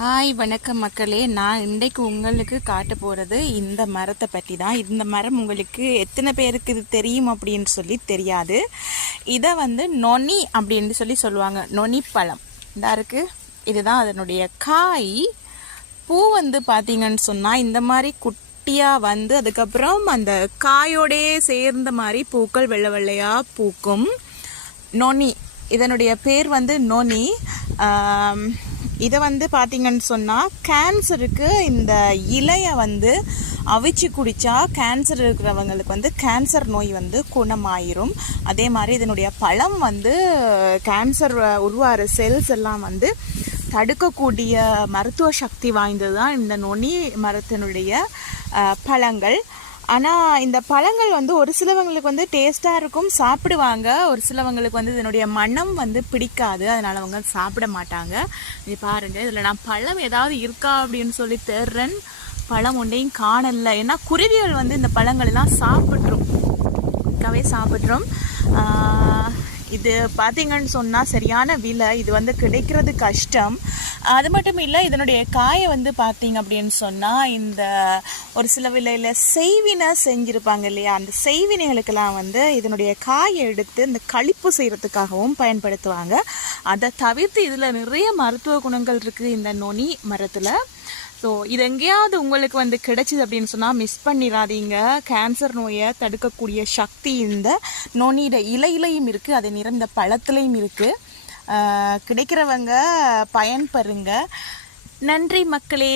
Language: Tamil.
ஹாய் வணக்கம் மக்களே. நான் இன்றைக்கு உங்களுக்கு காட்ட போகிறது இந்த மரத்தை பற்றி தான். இந்த மரம் உங்களுக்கு எத்தனை பேருக்கு இது தெரியும் அப்படின்னு சொல்லி தெரியாது. இதை நொனி அப்படின்னு சொல்லுவாங்க. நொனி பழம் இதாக இருக்குது. இதுதான் அதனுடைய காய். பூ பார்த்தீங்கன்னு சொன்னால் இந்த மாதிரி குட்டியாக அதுக்கப்புறம் அந்த காயோடே சேர்ந்த மாதிரி பூக்கள் வெள்ளை வெள்ளையாக பூக்கும். நொனி, இதனுடைய பேர் நொனி. இதை பார்த்தீங்கன்னு சொன்னால் கேன்சருக்கு இந்த இலையை அவிச்சு குடித்தா கேன்சர் இருக்கிறவங்களுக்கு கேன்சர் நோய் குணமாயிரும். அதே மாதிரி இதனுடைய பழம் கேன்சர் உருவாகிற செல்ஸ் எல்லாம் தடுக்கக்கூடிய மருத்துவ சக்தி வாய்ந்தது தான் இந்த நொனி மரத்தினுடைய பழங்கள். ஆனால் இந்த பழங்கள் ஒரு சிலவங்களுக்கு டேஸ்ட்டாக இருக்கும், சாப்பிடுவாங்க. ஒரு சிலவங்களுக்கு இதனுடைய மனம் பிடிக்காது, அதனால் அவங்க சாப்பிட மாட்டாங்க. இது பாருங்கள், இதில் நான் பழம் ஏதாவது இருக்கா அப்படின்னு சொல்லி தேடுறேன். பழம் ஒன்றையும் காணலை. ஏன்னா குருவிகள் இந்த பழங்களெல்லாம் சாப்பிட்ரும், சாப்பிட்ரும். இது பார்த்தீங்கன்னு சொன்னால் சரியான விலை. இது கிடைக்கிறது கஷ்டம். அது மட்டும் இல்லை, இதனுடைய காயை பார்த்தீங்க அப்படின்னு சொன்னால் இந்த ஒரு சில விலையில் செய்வினை செஞ்சுருப்பாங்க இல்லையா, அந்த செய்வினைகளுக்கெல்லாம் இதனுடைய காயை எடுத்து இந்த களிப்பு செய்கிறதுக்காகவும் பயன்படுத்துவாங்க. அதை தவிர்த்து இதில் நிறைய மருத்துவ குணங்கள் இருக்குது இந்த நொனி மரத்தில். ஸோ இது எங்கேயாவது உங்களுக்கு கிடைச்சிது அப்படின்னு சொன்னால் மிஸ் பண்ணிடாதீங்க. கேன்சர் நோயை தடுக்கக்கூடிய சக்தி இந்த நொனியோட இலையிலையும் இருக்குது, அதே நேரம் இந்த பழத்துலையும் இருக்குது. கிடைக்கிறவங்க பயன்பெறுங்க. நன்றி மக்களே.